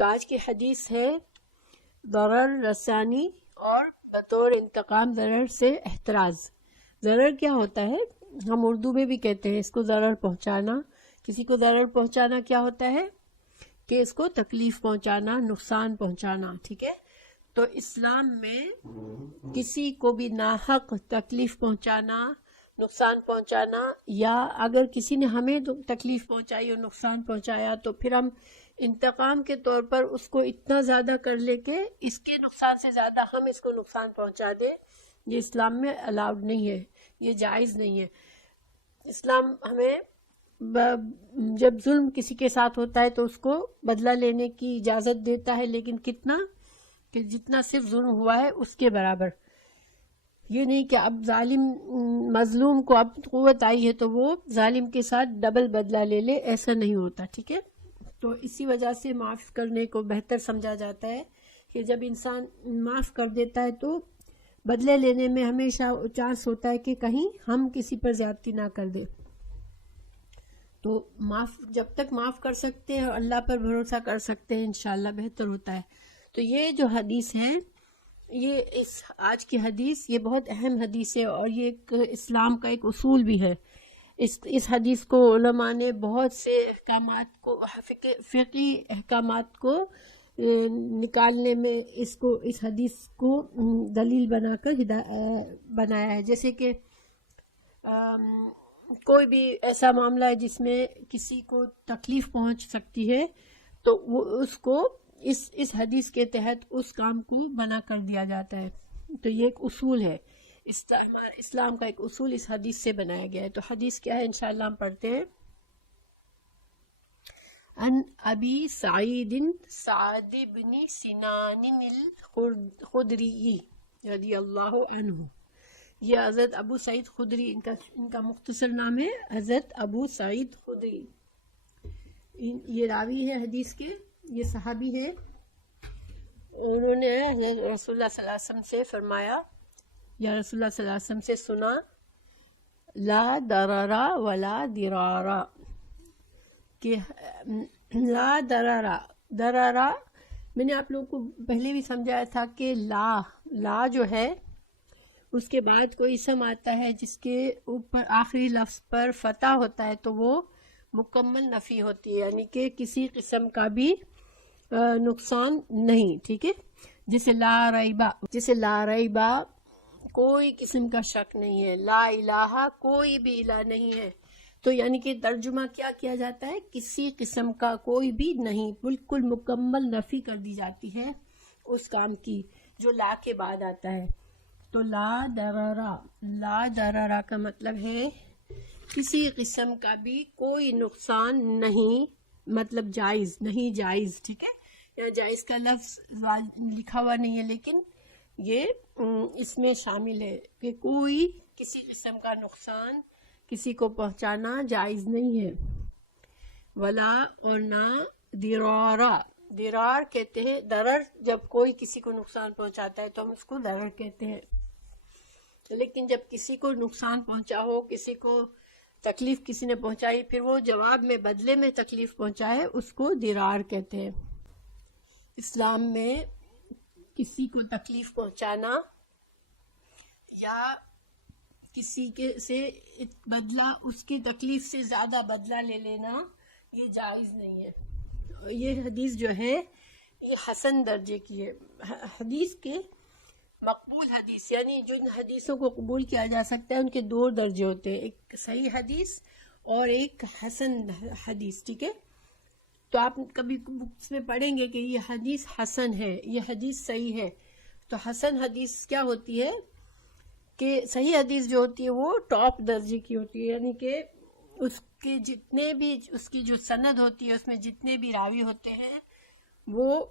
تو آج کی حدیث ہے ضرر رسانی اور بطور انتقام ضرر سے احتراز۔ ضرر کیا ہوتا ہے؟ ہم اردو میں بھی کہتے ہیں اس کو ضرر پہنچانا۔ کسی کو ضرر پہنچانا کیا ہوتا ہے کہ اس کو تکلیف پہنچانا، نقصان پہنچانا، ٹھیک ہے؟ تو اسلام میں کسی کو بھی ناحق تکلیف پہنچانا، نقصان پہنچانا، یا اگر کسی نے ہمیں تکلیف پہنچائی اور نقصان پہنچایا تو پھر ہم انتقام کے طور پر اس کو اتنا زیادہ کر لے کہ اس کے نقصان سے زیادہ ہم اس کو نقصان پہنچا دیں، یہ اسلام میں الاؤڈ نہیں ہے، یہ جائز نہیں ہے۔ اسلام ہمیں جب ظلم کسی کے ساتھ ہوتا ہے تو اس کو بدلہ لینے کی اجازت دیتا ہے، لیکن کتنا کہ جتنا صرف ظلم ہوا ہے اس کے برابر۔ یہ نہیں کہ اب ظالم مظلوم کو اب قوت آئی ہے تو وہ ظالم کے ساتھ ڈبل بدلہ لے لے، ایسا نہیں ہوتا، ٹھیک ہے؟ تو اسی وجہ سے معاف کرنے کو بہتر سمجھا جاتا ہے کہ جب انسان معاف کر دیتا ہے تو بدلے لینے میں ہمیشہ چانس ہوتا ہے کہ کہیں ہم کسی پر زیادتی نہ کر دیں۔ تو جب تک معاف کر سکتے ہیں اور اللہ پر بھروسہ کر سکتے ہیں انشاءاللہ بہتر ہوتا ہے۔ تو یہ جو حدیث ہے، یہ آج کی حدیث یہ بہت اہم حدیث ہے، اور یہ ایک اسلام کا ایک اصول بھی ہے۔ اس حدیث کو علماء نے بہت سے احکامات کو، فقہی احکامات کو نکالنے میں اس حدیث کو دلیل بنا کر بنایا ہے۔ جیسے کہ کوئی بھی ایسا معاملہ ہے جس میں کسی کو تکلیف پہنچ سکتی ہے تو وہ اس کو اس حدیث کے تحت اس کام کو منع کر دیا جاتا ہے۔ تو یہ ایک اصول ہے، اسلام کا ایک اصول اس حدیث سے بنایا گیا ہے۔ تو حدیث کیا ہے انشاءاللہ ہم پڑھتے ہیں۔ ان ابی سعید سعد بن سنان الخدری رضی اللہ عنہ، یہ حضرت ابو سعید خدری، ان کا مختصر نام ہے حضرت ابو سعید خدری۔ یہ راوی ہے حدیث کے، یہ صحابی ہے۔ انہوں نے حضرت رسول اللہ صلی اللہ علیہ وسلم سے فرمایا، یا رسول اللہ صلی اللہ علیہ وسلم سے سنا، لا ضرر ولا ضرار، کہ لا ضرر میں نے آپ لوگوں کو پہلے بھی سمجھایا تھا کہ لا جو ہے اس کے بعد کوئی اسم آتا ہے جس کے اوپر آخری لفظ پر فتح ہوتا ہے تو وہ مکمل نفی ہوتی ہے، یعنی کہ کسی قسم کا بھی نقصان نہیں، ٹھیک ہے؟ جیسے لا ریبہ کوئی قسم کا شک نہیں ہے، لا الہ کوئی بھی الہ نہیں ہے۔ تو یعنی کہ ترجمہ کیا کیا جاتا ہے؟ کسی قسم کا کوئی بھی نہیں، بالکل مکمل نفی کر دی جاتی ہے اس کام کی جو لا کے بعد آتا ہے۔ تو لا ضرر کا مطلب ہے کسی قسم کا بھی کوئی نقصان نہیں، مطلب جائز نہیں، جائز، ٹھیک ہے؟ یہاں جائز کا لفظ لکھا ہوا نہیں ہے، لیکن یہ اس میں شامل ہے کہ کوئی کسی قسم کا نقصان کسی کو پہنچانا جائز نہیں ہے۔ ولا اور نہ ضرار کہتے ہیں، ضرر جب کوئی کسی کو نقصان پہنچاتا ہے تو ہم اس کو ضرر کہتے ہیں، لیکن جب کسی کو نقصان پہنچا ہو، کسی کو تکلیف کسی نے پہنچائی، پھر وہ جواب میں بدلے میں تکلیف پہنچائے، اس کو ضرار کہتے ہیں۔ اسلام میں کسی کو تکلیف پہنچانا یا کسی کے سے بدلہ، اس کی تکلیف سے زیادہ بدلہ لے لینا، یہ جائز نہیں ہے۔ یہ حدیث جو ہے یہ حسن درجے کی ہے۔ حدیث کے مقبول حدیث، یعنی جن حدیثوں کو قبول کیا جا سکتا ہے ان کے دو درجے ہوتے ہیں، ایک صحیح حدیث اور ایک حسن حدیث، ٹھیک ہے؟ تو آپ کبھی بکس میں پڑھیں گے کہ یہ حدیث حسن ہے، یہ حدیث صحیح ہے۔ تو حسن حدیث کیا ہوتی ہے کہ صحیح حدیث جو ہوتی ہے وہ ٹاپ درجے کی ہوتی ہے، یعنی کہ اس کے جتنے بھی، اس کی جو سند ہوتی ہے، اس میں جتنے بھی راوی ہوتے ہیں وہ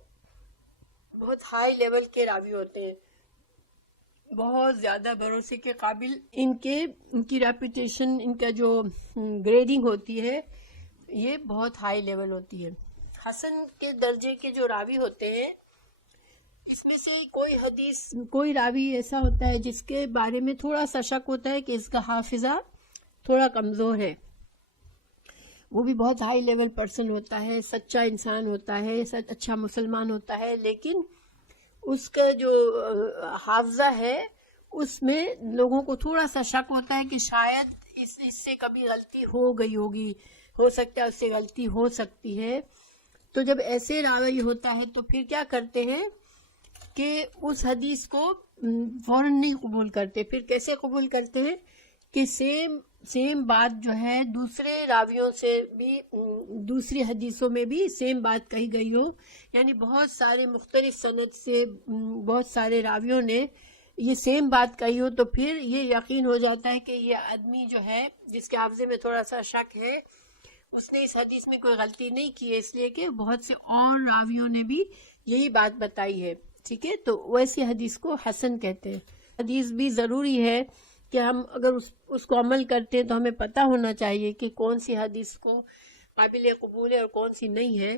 بہت ہائی لیول کے راوی ہوتے ہیں، بہت زیادہ بھروسے کے قابل، ان کی ریپوٹیشن، ان کا جو گریڈنگ ہوتی ہے یہ بہت ہائی لیول ہوتی ہے۔ حسن کے درجے کے جو راوی ہوتے ہیں اس میں سے کوئی راوی ایسا ہوتا ہے جس کے بارے میں تھوڑا سا شک ہوتا ہے کہ اس کا حافظہ تھوڑا کمزور ہے، وہ بھی بہت ہائی لیول پرسن ہوتا ہے، سچا انسان ہوتا ہے، اچھا مسلمان ہوتا ہے، لیکن اس کا جو حافظہ ہے اس میں لوگوں کو تھوڑا سا شک ہوتا ہے کہ شاید اس سے کبھی غلطی ہو گئی ہوگی، ہو سکتا ہے اس سے غلطی ہو سکتی ہے. تو جب ایسے راوی ہوتا ہے تو پھر کیا کرتے ہیں کہ اس حدیث کو فوراً نہیں قبول کرتے. پھر کیسے قبول کرتے ہیں کہ سیم بات جو ہے دوسرے راویوں سے بھی، دوسری حدیثوں میں بھی سیم بات کہی گئی ہو، یعنی بہت سارے مختلف سند سے بہت سارے راویوں نے یہ سیم بات کہی ہو، تو پھر یہ یقین ہو جاتا ہے کہ یہ آدمی جو ہے جس کے حافظے میں تھوڑا سا شک ہے، اس نے اس حدیث میں کوئی غلطی نہیں کی ہے، اس لیے کہ بہت سے اور راویوں نے بھی یہی بات بتائی ہے. ٹھیک ہے، تو ویسی حدیث کو حسن کہتے ہیں. حدیث بھی ضروری ہے کہ ہم اگر اس کو عمل کرتے ہیں تو ہمیں پتہ ہونا چاہیے کہ کون سی حدیث کو قابل قبول ہے اور کون سی نہیں ہے.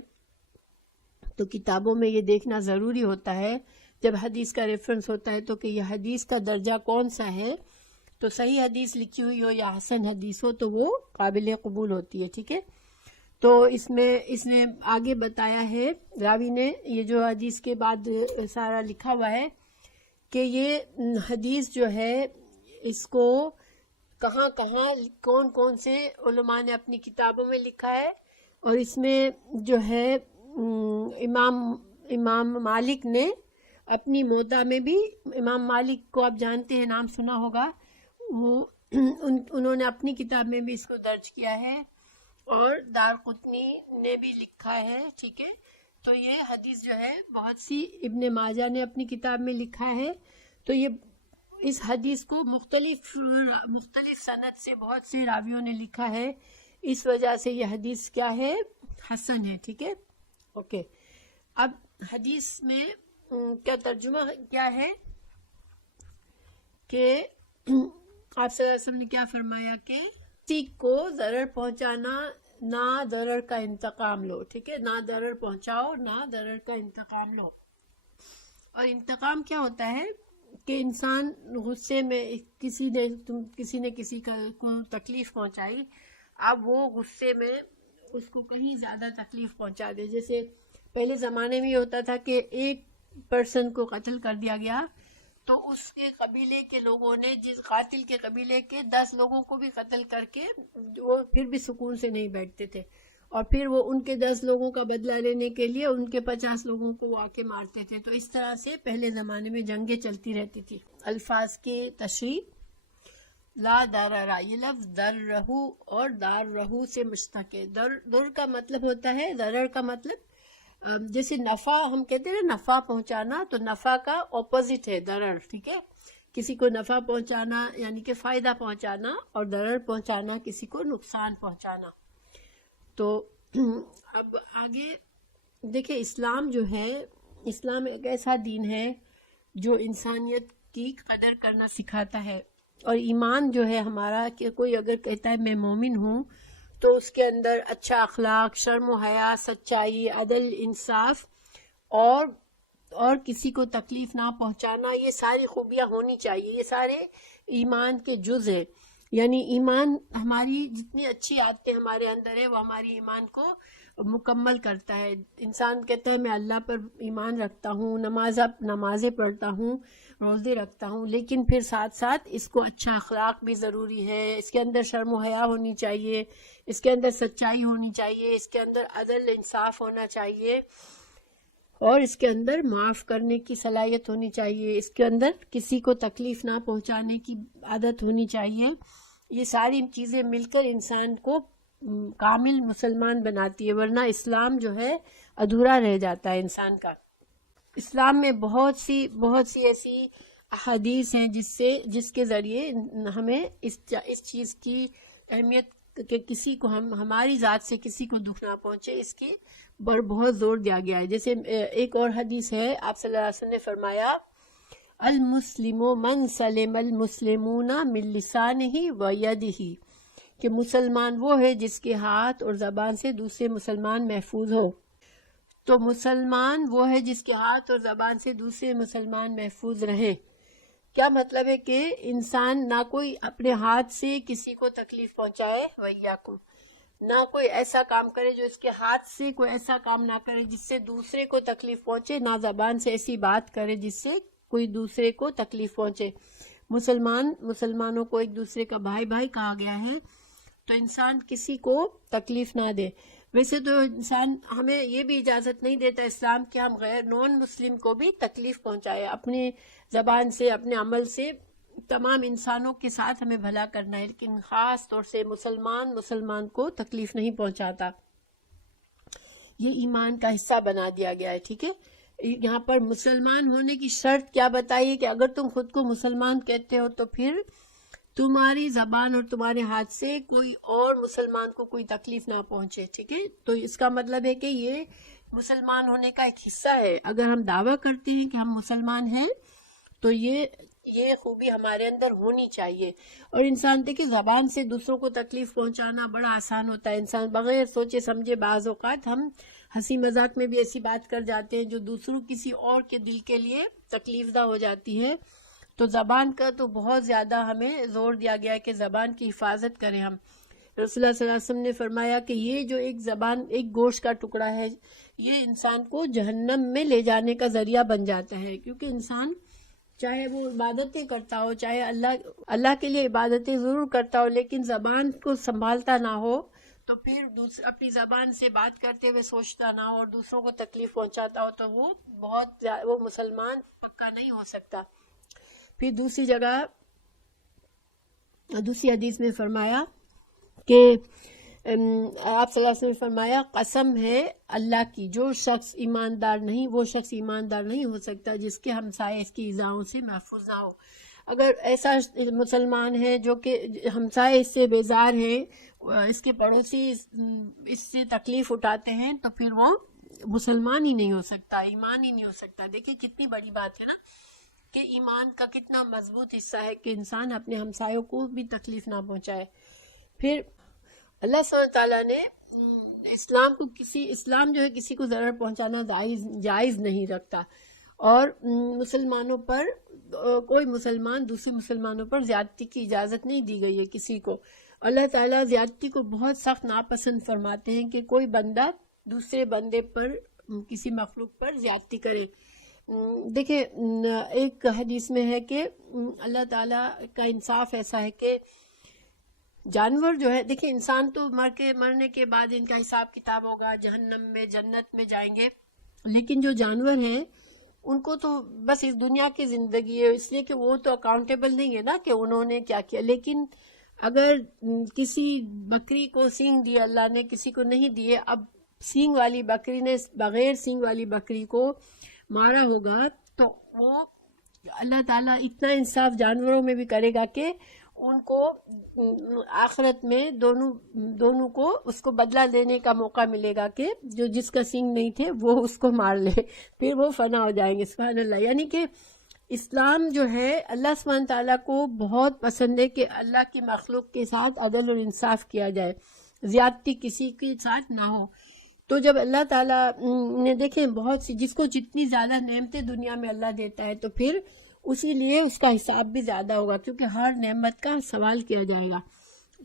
تو کتابوں میں یہ دیکھنا ضروری ہوتا ہے جب حدیث کا ریفرنس ہوتا ہے تو کہ یہ حدیث کا درجہ کون سا ہے. تو صحیح حدیث لکھی ہوئی ہو یا حسن حدیث ہو تو وہ قابل قبول ہوتی ہے. ٹھیک ہے، تو اس نے آگے بتایا ہے راوی نے، یہ جو حدیث کے بعد سارا لکھا ہوا ہے کہ یہ حدیث جو ہے اس کو کہاں کون سے علماء نے اپنی کتابوں میں لکھا ہے، اور اس میں جو ہے امام مالک نے اپنی موطا میں بھی، امام مالک کو آپ جانتے ہیں، نام سنا ہوگا، وہ انہوں نے اپنی کتاب میں بھی اس کو درج کیا ہے، اور دارقطنی نے بھی لکھا ہے. ٹھیک ہے، تو یہ حدیث جو ہے بہت سی، ابن ماجہ نے اپنی کتاب میں لکھا ہے. تو یہ اس حدیث کو مختلف سند سے بہت سے راویوں نے لکھا ہے، اس وجہ سے یہ حدیث کیا ہے، حسن ہے. ٹھیک ہے، اوکے. اب حدیث میں کیا ترجمہ کیا ہے کہ آپ صلی اللہ علیہ وسلم نے کیا فرمایا کہ کسی کو ضرر پہنچانا، نہ ضرر کا انتقام لو. ٹھیک ہے، نہ ضرر پہنچاؤ، نہ ضرر کا انتقام لو. اور انتقام کیا ہوتا ہے کہ انسان غصے میں، کسی نے کسی کو تکلیف پہنچائی، اب وہ غصے میں اس کو کہیں زیادہ تکلیف پہنچا دے. جیسے پہلے زمانے میں یہ ہوتا تھا کہ ایک پرسن کو قتل کر دیا گیا تو اس کے قبیلے کے لوگوں نے، جس قاتل کے قبیلے کے 10 لوگوں کو بھی قتل کر کے وہ پھر بھی سکون سے نہیں بیٹھتے تھے، اور پھر وہ ان کے 10 لوگوں کا بدلہ لینے کے لیے ان کے 50 لوگوں کو وہ آ کے مارتے تھے. تو اس طرح سے پہلے زمانے میں جنگیں چلتی رہتی تھی. الفاظ کے تشریح، لا دارا، یہ لفظ در رہو اور دار رہو سے مشتق ہے. در کا مطلب ہوتا ہے، ضرر کا مطلب جیسے نفع، ہم کہتے ہیں نا نفع پہنچانا، تو نفع کا اپوزٹ ہے ضرر. ٹھیک ہے، کسی کو نفع پہنچانا یعنی کہ فائدہ پہنچانا، اور ضرر پہنچانا کسی کو نقصان پہنچانا. تو اب آگے دیکھیں، اسلام جو ہے، اسلام ایک ایسا دین ہے جو انسانیت کی قدر کرنا سکھاتا ہے. اور ایمان جو ہے ہمارا، کہ کوئی اگر کہتا ہے میں مومن ہوں تو اس کے اندر اچھا اخلاق، شرم و حیا، سچائی، عدل، انصاف، اور کسی کو تکلیف نہ پہنچانا، یہ ساری خوبیاں ہونی چاہیے. یہ سارے ایمان کے جز ہیں. یعنی ایمان، ہماری جتنی اچھی عادتیں ہمارے اندر ہے وہ ہماری ایمان کو مکمل کرتا ہے. انسان کہتا ہے میں اللہ پر ایمان رکھتا ہوں، نمازیں پڑھتا ہوں، روزے رکھتا ہوں، لیکن پھر ساتھ ساتھ اس کو اچھا اخلاق بھی ضروری ہے، اس کے اندر شرم و حیا ہونی چاہیے، اس کے اندر سچائی ہونی چاہیے، اس کے اندر عدل انصاف ہونا چاہیے، اور اس کے اندر معاف کرنے کی صلاحیت ہونی چاہیے، اس کے اندر کسی کو تکلیف نہ پہنچانے کی عادت ہونی چاہیے. یہ ساری چیزیں مل کر انسان کو کامل مسلمان بناتی ہے، ورنہ اسلام جو ہے ادھورا رہ جاتا ہے انسان کا. اسلام میں بہت سی ایسی احادیث ہیں جس کے ذریعے ہمیں اس چیز کی اہمیت کہ کسی کو ہماری ذات سے کسی کو دکھ نہ پہنچے، اس کی بہت زور دیا گیا ہے. جیسے ایک اور حدیث ہے، آپ صلی اللہ علیہ وسلم نے فرمایا المسلم من سلم المسلمون من لسانہ و یدہ، کہ مسلمان وہ ہے جس کے ہاتھ اور زبان سے دوسرے مسلمان محفوظ ہو. تو مسلمان وہ ہے جس کے ہاتھ اور زبان سے دوسرے مسلمان محفوظ رہیں. کیا مطلب ہے کہ انسان نہ کوئی اپنے ہاتھ سے کسی کو تکلیف پہنچائے، وَإِيَّاكُمْ، نہ کوئی ایسا کام کرے جو اس کے ہاتھ سے کوئی ایسا کام نہ کرے جس سے دوسرے کو تکلیف پہنچے، نہ زبان سے ایسی بات کرے جس سے کوئی دوسرے کو تکلیف پہنچے۔ مسلمانوں کو ایک دوسرے کا بھائی بھائی کہا گیا ہے، تو انسان کسی کو تکلیف نہ دے۔ ویسے تو انسان ہمیں یہ بھی اجازت نہیں دیتا اسلام کہ ہم غیر نان مسلم کو بھی تکلیف پہنچائے۔ اپنی زبان سے، اپنے عمل سے تمام انسانوں کے ساتھ ہمیں بھلا کرنا ہے، لیکن خاص طور سے مسلمان کو تکلیف نہیں پہنچاتا۔ یہ ایمان کا حصہ بنا دیا گیا ہے، ٹھیک ہے۔ یہاں پر مسلمان ہونے کی شرط کیا بتائیے کہ اگر تم خود کو مسلمان کہتے ہو تو پھر تمہاری زبان اور تمہارے ہاتھ سے کوئی اور مسلمان کو کوئی تکلیف نہ پہنچے، ٹھیک ہے۔ تو اس کا مطلب ہے کہ یہ مسلمان ہونے کا ایک حصہ ہے۔ اگر ہم دعویٰ کرتے ہیں کہ ہم مسلمان ہیں تو یہ خوبی ہمارے اندر ہونی چاہیے۔ اور انسان دیکھیں زبان سے دوسروں کو تکلیف پہنچانا بڑا آسان ہوتا ہے۔ انسان بغیر سوچے سمجھے بعض اوقات ہم ہنسی مذاق میں بھی ایسی بات کر جاتے ہیں جو دوسروں کسی اور کے دل کے لیے تکلیف دہ ہو جاتی ہے۔ تو زبان کا تو بہت زیادہ ہمیں زور دیا گیا ہے کہ زبان کی حفاظت کریں ہم۔ رسول اللہ صلی اللہ علیہ وسلم نے فرمایا کہ یہ جو ایک زبان، ایک گوشت کا ٹکڑا ہے، یہ انسان کو جہنم میں لے جانے کا ذریعہ بن جاتا ہے، کیونکہ انسان چاہے وہ عبادتیں کرتا ہو، چاہے اللہ کے لیے عبادتیں ضرور کرتا ہو، لیکن زبان کو سنبھالتا نہ ہو تو پھر اپنی زبان سے بات کرتے ہوئے سوچتا نہ ہو اور دوسروں کو تکلیف پہنچاتا ہو تو وہ مسلمان پکا نہیں ہو سکتا۔ پھر دوسری جگہ دوسری حدیث میں فرمایا کہ آپ صلی اللہ علیہ وسلم نے فرمایا قسم ہے اللہ کی، جو شخص ایماندار نہیں، وہ شخص ایماندار نہیں ہو سکتا جس کے ہمسائے اس کی ایذاؤں سے محفوظ نہ ہو۔ اگر ایسا مسلمان ہے جو کہ ہمسائے اس سے بیزار ہے، اس کے پڑوسی اس سے تکلیف اٹھاتے ہیں، تو پھر وہ مسلمان ہی نہیں ہو سکتا، ایمان ہی نہیں ہو سکتا۔ دیکھیں کتنی بڑی بات ہے نا کہ ایمان کا کتنا مضبوط حصہ ہے کہ انسان اپنے ہمسایوں کو بھی تکلیف نہ پہنچائے۔ پھر اللہ سبحانہ تعالیٰ نے اسلام جو ہے کسی کو ضرر پہنچانا جائز نہیں رکھتا، اور مسلمانوں پر کوئی مسلمان دوسرے مسلمانوں پر زیادتی کی اجازت نہیں دی گئی ہے کسی کو۔ اللہ تعالیٰ زیادتی کو بہت سخت ناپسند فرماتے ہیں کہ کوئی بندہ دوسرے بندے پر، کسی مخلوق پر زیادتی کرے۔ دیکھیں ایک حدیث میں ہے کہ اللہ تعالیٰ کا انصاف ایسا ہے کہ جانور جو ہے، دیکھیں انسان تو مرنے کے بعد ان کا حساب کتاب ہوگا، جہنم میں جنت میں جائیں گے، لیکن جو جانور ہیں ان کو تو بس اس دنیا کی زندگی ہے، اس لیے کہ وہ تو اکاؤنٹیبل نہیں ہے نا کہ انہوں نے کیا کیا۔ لیکن اگر کسی بکری کو سینگ دیے اللہ نے، کسی کو نہیں دیے، اب سینگ والی بکری نے بغیر سینگ والی بکری کو مارا ہوگا تو وہ اللہ تعالیٰ اتنا انصاف جانوروں میں بھی کرے گا کہ ان کو آخرت میں دونوں کو اس کو بدلہ دینے کا موقع ملے گا کہ جو جس کا سینگ نہیں تھے وہ اس کو مار لے، پھر وہ فنا ہو جائیں گے۔ سبحان اللہ۔ یعنی کہ اسلام جو ہے اللہ سبحانہ تعالیٰ کو بہت پسند ہے کہ اللہ کی مخلوق کے ساتھ عدل اور انصاف کیا جائے، زیادتی کسی کے ساتھ نہ ہو۔ تو جب اللہ تعالیٰ نے دیکھیں بہت سی، جس کو جتنی زیادہ نعمتیں دنیا میں اللہ دیتا ہے تو پھر اسی لیے اس کا حساب بھی زیادہ ہوگا، کیونکہ ہر نعمت کا سوال کیا جائے گا۔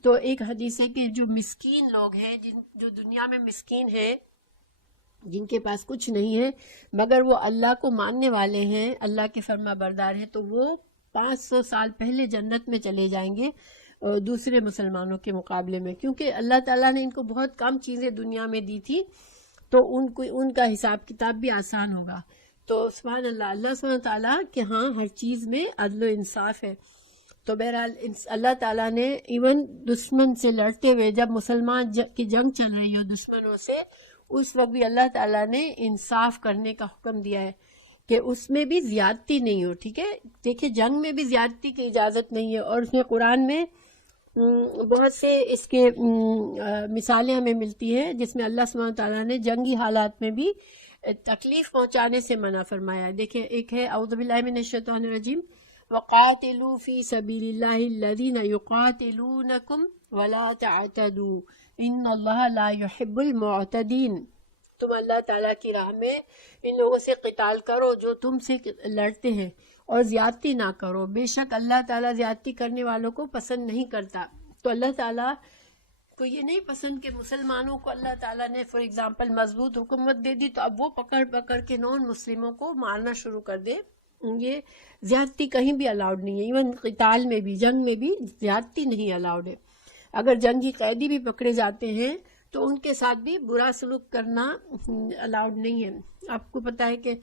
تو ایک حدیث ہے کہ جو مسکین لوگ ہیں، جو دنیا میں مسکین ہیں، جن کے پاس کچھ نہیں ہے مگر وہ اللہ کو ماننے والے ہیں، اللہ کے فرما بردار ہیں، تو وہ 500 سال پہلے جنت میں چلے جائیں گے دوسرے مسلمانوں کے مقابلے میں، کیونکہ اللہ تعالیٰ نے ان کو بہت کم چیزیں دنیا میں دی تھی، تو ان کا حساب کتاب بھی آسان ہوگا۔ تو سبحان اللہ، اللہ سبحانہ تعالیٰ کہ ہاں ہر چیز میں عدل و انصاف ہے۔ تو بہرحال اللہ تعالیٰ نے ایون دشمن سے لڑتے ہوئے، جب مسلمان کی جنگ چل رہی ہو دشمنوں سے، اس وقت بھی اللہ تعالیٰ نے انصاف کرنے کا حکم دیا ہے کہ اس میں بھی زیادتی نہیں ہو، ٹھیک ہے۔ دیکھیں جنگ میں بھی زیادتی کی اجازت نہیں ہے، اور اس میں قرآن میں بہت سے اس کے مثالیں ہمیں ملتی ہیں جس میں اللہ سبحانہ تعالیٰ نے جنگی حالات میں بھی تکلیف پہنچانے سے منع فرمایا۔ دیکھیں ایک ہے اعوذ باللہ من الشیطان الرجیم وَقَاتِلُوا فِي سَبِيلِ اللَّهِ الَّذِينَ يُقَاتِلُونَكُمْ وَلَا تَعْتَدُوا إِنَّ اللَّهَ لَا يُحِبُّ الْمُعْتَدِينَ۔ تم اللہ تعالیٰ کی راہ میں ان لوگوں سے قتال کرو جو تم سے لڑتے ہیں، اور زیادتی نہ کرو، بے شک اللہ تعالیٰ زیادتی کرنے والوں کو پسند نہیں کرتا۔ تو اللہ تعالیٰ کو یہ نہیں پسند کہ مسلمانوں کو اللہ تعالیٰ نے فار ایگزامپل مضبوط حکومت دے دی تو اب وہ پکڑ پکڑ کے نان مسلموں کو مارنا شروع کر دے. یہ زیادتی کہیں بھی الاؤڈ نہیں ہے. ایون قتال میں بھی، جنگ میں بھی زیادتی نہیں الاؤڈ ہے. اگر جنگی قیدی بھی پکڑے جاتے ہیں تو ان کے ساتھ بھی برا سلوک کرنا الاؤڈ نہیں ہے. آپ کو پتہ ہے کہ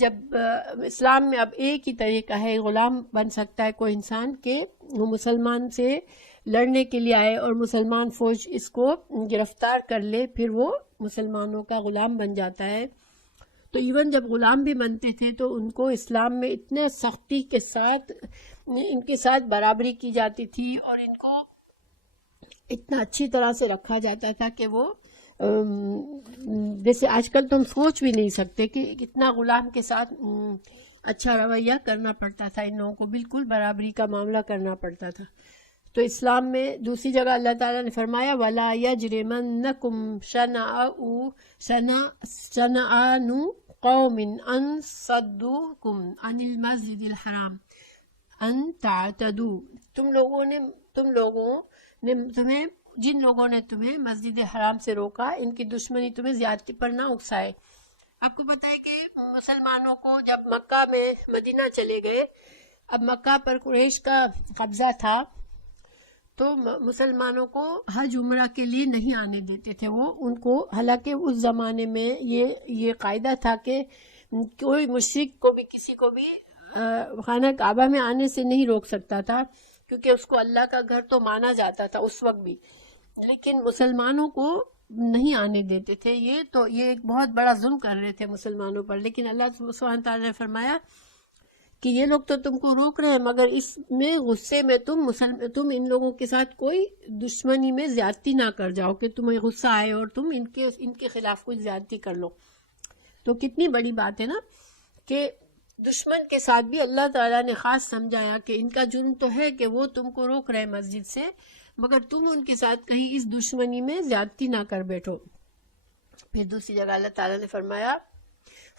جب اسلام میں اب ایک ہی طریقہ ہے غلام بن سکتا ہے کوئی انسان کہ وہ مسلمان سے لڑنے کے لیے آئے اور مسلمان فوج اس کو گرفتار کر لے، پھر وہ مسلمانوں کا غلام بن جاتا ہے. تو ایون جب غلام بھی بنتے تھے تو ان کو اسلام میں اتنے سختی کے ساتھ ان کے ساتھ برابری کی جاتی تھی اور ان کو اتنا اچھی طرح سے رکھا جاتا تھا کہ وہ جیسے آج کل تو ہم سوچ بھی نہیں سکتے کہ کتنا غلام کے ساتھ اچھا رویہ کرنا پڑتا تھا. ان لوگوں کو بالکل برابری کا معاملہ کرنا پڑتا تھا. تو اسلام میں دوسری جگہ اللہ تعالیٰ نے فرمایا وَلَا يَجْرِمَنَّكُمْ شَنَآنُ قَوْمٍ أَن صَدُّوكُمْ عَنِ الْمَسْجِدِ الْحَرَامِ أَن تَعْتَدُوا. تمہیں جن لوگوں نے تمہیں مسجد حرام سے روکا، ان کی دشمنی تمہیں زیادتی پر نہ اکسائے. آپ کو پتہ ہے کہ مسلمانوں کو جب مکہ میں مدینہ چلے گئے، اب مکہ پر قریش کا قبضہ تھا تو مسلمانوں کو حج عمرہ کے لیے نہیں آنے دیتے تھے وہ ان کو. حالانکہ اس زمانے میں یہ قاعدہ تھا کہ کوئی مشرک کو بھی کسی کو بھی خانہ کعبہ میں آنے سے نہیں روک سکتا تھا، کیونکہ اس کو اللہ کا گھر تو مانا جاتا تھا اس وقت بھی، لیکن مسلمانوں کو نہیں آنے دیتے تھے. یہ ایک بہت بڑا ظلم کر رہے تھے مسلمانوں پر. لیکن اللہ سبحانہ تعالیٰ نے فرمایا کہ یہ لوگ تو تم کو روک رہے ہیں، مگر اس میں غصے میں تم ان لوگوں کے ساتھ کوئی دشمنی میں زیادتی نہ کر جاؤ کہ تمہیں غصہ آئے اور تم ان کے خلاف کچھ زیادتی کر لو. تو کتنی بڑی بات ہے نا کہ دشمن کے ساتھ بھی اللہ تعالیٰ نے خاص سمجھایا کہ ان کا جرم تو ہے کہ وہ تم کو روک رہے مسجد سے، مگر تم ان کے ساتھ کہیں اس دشمنی میں زیادتی نہ کر بیٹھو. پھر دوسری جگہ اللہ تعالیٰ نے فرمایا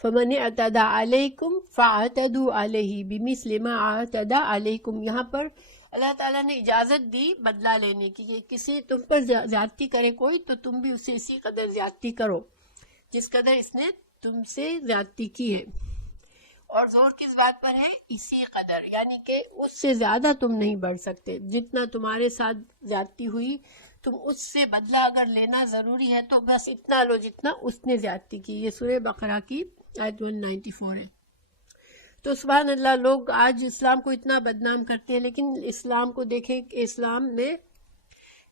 فَمَنِ اعْتَدَى عَلَيْكُمْ فَاعْتَدُوا عَلَيْهِ بِمِثْلِ مَا اعْتَدَى عَلَيْكُمْ. یہاں پر اللہ تعالیٰ نے اجازت دی بدلہ لینے کی کہ کسی تم پر زیادتی کرے کوئی تو تم بھی اسے اسی قدر زیادتی کرو جس قدر اس نے تم سے زیادتی کی ہے. اور زور کس بات پر ہے؟ اسی قدر، یعنی کہ اس سے زیادہ تم نہیں بڑھ سکتے. جتنا تمہارے ساتھ زیادتی ہوئی تم اس سے بدلہ اگر لینا ضروری ہے تو بس اتنا لو جتنا اس نے زیادتی کی. یہ سورہ بقرہ کی آیت 194 ہے. تو سبحان اللہ، لوگ آج اسلام کو اتنا بدنام کرتے ہیں، لیکن اسلام کو دیکھیں کہ اسلام میں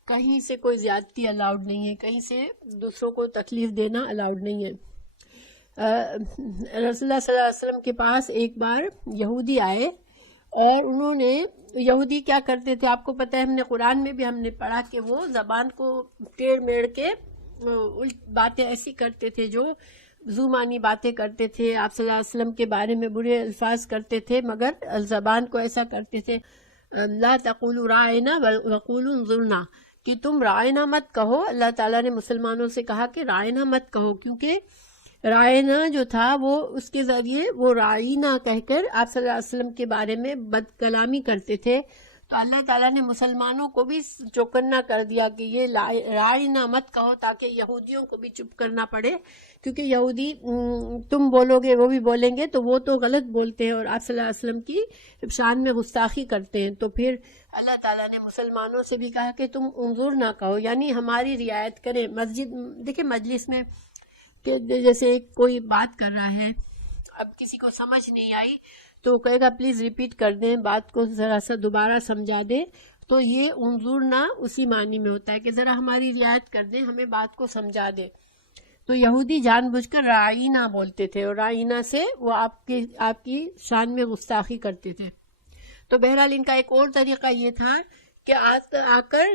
کہیں سے کوئی زیادتی الاؤڈ نہیں ہے، کہیں سے دوسروں کو تکلیف دینا الاؤڈ نہیں ہے. رسول اللہ صلی اللہ علیہ وسلم کے پاس ایک بار یہودی آئے اور انہوں نے یہودی کیا کرتے تھے آپ کو پتہ ہے، ہم نے قرآن میں بھی ہم نے پڑھا کہ وہ زبان کو ٹیڑھ میڑ کے باتیں ایسی کرتے تھے جو زمانی باتیں کرتے تھے. آپ صلی اللہ علیہ وسلم کے بارے میں برے الفاظ کرتے تھے، مگر زبان کو ایسا کرتے تھے لا تقولوا راعنا وقولوا انظرنا، کہ تم رائنا مت کہو. اللہ تعالیٰ نے مسلمانوں سے کہا کہ رائنا مت کہو، کیونکہ رائنا جو تھا وہ اس کے ذریعے وہ رائنا کہہ کر آپ صلی اللہ علیہ وسلم کے بارے میں بد کلامی کرتے تھے. تو اللہ تعالیٰ نے مسلمانوں کو بھی چوکنا کر دیا کہ یہ رائنا مت کہو، تاکہ یہودیوں کو بھی چپ کرنا پڑے، کیونکہ یہودی تم بولو گے وہ بھی بولیں گے تو وہ تو غلط بولتے ہیں اور آپ صلی اللہ علیہ وسلم کی شان میں گستاخی کرتے ہیں. تو پھر اللہ تعالیٰ نے مسلمانوں سے بھی کہا کہ تم انظر نہ کہو، یعنی ہماری رعایت کریں. مسجد دیکھیں مجلس میں کہ جیسے کوئی بات کر رہا ہے، اب کسی کو سمجھ نہیں آئی تو وہ کہے گا پلیز ریپیٹ کر دیں، بات کو ذرا سا دوبارہ سمجھا دیں. تو یہ انظرنا اسی معنی میں ہوتا ہے کہ ذرا ہماری رعایت کر دیں، ہمیں بات کو سمجھا دیں. تو یہودی جان بوجھ کر رائنا بولتے تھے اور رائنا سے وہ آپ کی شان میں گستاخی کرتے تھے. تو بہرحال ان کا ایک اور طریقہ یہ تھا کہ آ کر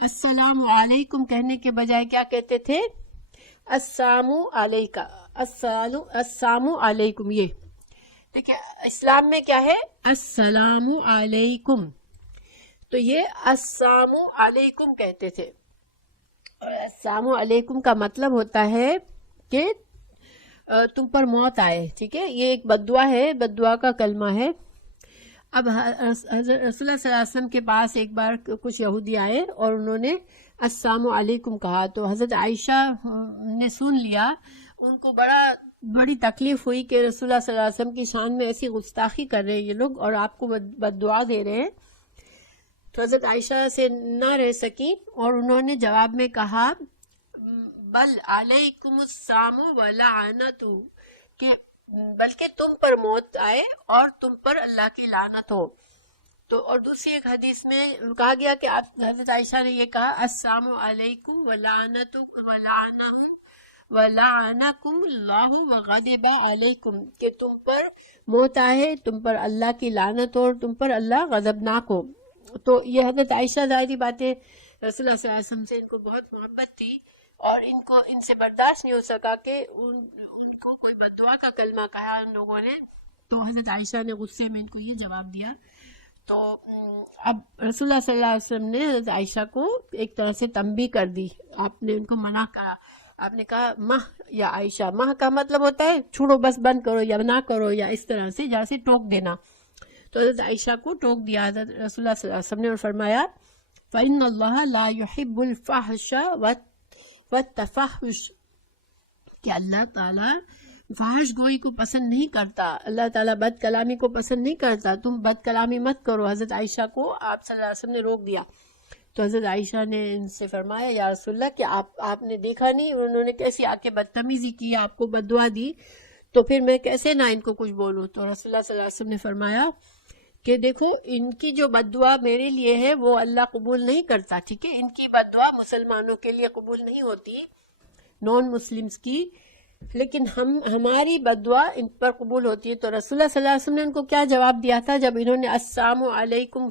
السلام علیکم کہنے کے بجائے کیا کہتے تھے؟ السلام علیکہ، السلام علیکم. یہ دیکھیں اسلام میں کیا ہے؟ السلام علیکم. تو یہ السلام علیکم کہتے تھے. اور السلام علیکم کا مطلب ہوتا ہے کہ تم پر موت آئے. ٹھیک ہے، یہ ایک بد دعا ہے، بد دعا کا کلمہ ہے. اب حضرت رسول اللہ صلی اللہ علیہ وسلم کے پاس ایک بار کچھ یہودی آئے اور انہوں نے السلام علیکم کہا تو حضرت عائشہ نے سن لیا. ان کو بڑی تکلیف ہوئی کہ رسول اللہ صلی اللہ علیہ وسلم کی شان میں ایسی گستاخی کر رہے ہیں یہ لوگ اور آپ کو بد دعا دے رہے ہیں. تو حضرت عائشہ سے نہ رہ سکی اور انہوں نے جواب میں کہا بل علیکم السلام ولعنت، کہ بلکہ تم پر موت آئے اور تم پر اللہ کی لعنت ہو. تو اور دوسری ایک حدیث میں کہا گیا کہ حضرت عائشہ نے یہ کہا السلام علیکم ولعنکم اللہ وغضب علیکم، کہ تم پر موت آئے، تم پر اللہ کی لعنت ہو اور تم پر اللہ غضبناک ہو. تو یہ حضرت عائشہ ظاہری باتیں رسول اللہ صلی اللہ علیہ وسلم سے ان کو بہت محبت تھی اور ان سے برداشت نہیں ہو سکا کہ ان کو کوئی بد دعا کا کلمہ کہا ان لوگوں نے. تو حضرت عائشہ نے غصے میں ان کو یہ جواب دیا. تو اب رسول اللہ صلی اللہ علیہ وسلم نے حضرت عائشہ کو ایک طرح سے تنبیہ کر دی. آپ نے ان کو منع کرا، آپ نے کہا ماہ یا عائشہ، ماہ کا مطلب ہوتا ہے چھوڑو بس بند کرو یا نہ کرو، یا اس طرح سے جیسے ٹوک دینا. تو حضرت عائشہ کو ٹوک دیا حضرت رسول اللہ صلی اللہ علیہ وسلم نے اور فرمایا فَإِنَّ اللَّهَ لَا يُحِبُّ الْفَحْشَ وَالتَّفَحُّشَ، کہ اللہ تعالیٰ فحش گوئی کو پسند نہیں کرتا، اللہ تعالیٰ بد کلامی کو پسند نہیں کرتا، تم بد کلامی مت کرو. حضرت عائشہ کو آپ صلی اللہ علیہ وسلم نے روک دیا. تو حضرت عائشہ نے ان سے فرمایا یا رسول اللہ کہ آپ نے دیکھا نہیں انہوں نے کیسی آ کے بدتمیزی کی، آپ کو بد دعا دی، تو پھر میں کیسے نہ ان کو کچھ بولوں. تو رسول اللہ صلی اللہ علیہ وسلم نے فرمایا کہ دیکھو ان کی جو بد دعا میرے لیے ہے وہ اللہ قبول نہیں کرتا، ٹھیک ہے، ان کی بد دعا مسلمانوں کے لیے قبول نہیں ہوتی، نان مسلمز کی، لیکن ہماری بد دعا ان پر قبول ہوتی ہے. تو رسول اللہ صلی اللہ علیہ وسلم نے ان کو کیا جواب دیا تھا جب انہوں نے السلام علیکم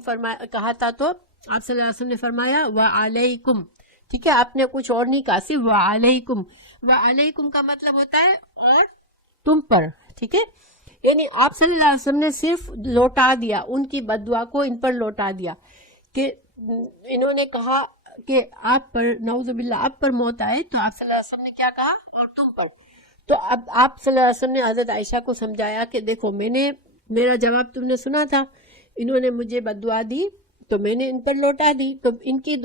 کہا تھا؟ تو آپ صلی اللہ علیہ وسلم نے فرمایا وعلیکم، ٹھیک ہے، آپ نے کچھ اور نہیں کہا، صرف وعلیکم. وعلیکم کا مطلب ہوتا ہے اور تم پر، ٹھیک ہے، یعنی آپ صلی اللہ علیہ وسلم نے صرف لوٹا دیا ان کی بد دعا کو، ان پر لوٹا دیا کہ انہوں نے کہا کہ آپ پر نعوذ باللہ آپ پر موت آئے، تو آپ صلی اللہ علیہ وسلم نے کیا کہا اور تم پر. تو اب آپ صلی اللہ علیہ وسلم نے حضرت عائشہ کو سمجھایا کہ دیکھو میرا جواب تم نے سنا تھا، انہوں نے مجھے بد دعا دی تو میں نے ان پر لوٹا دی، تو ان کی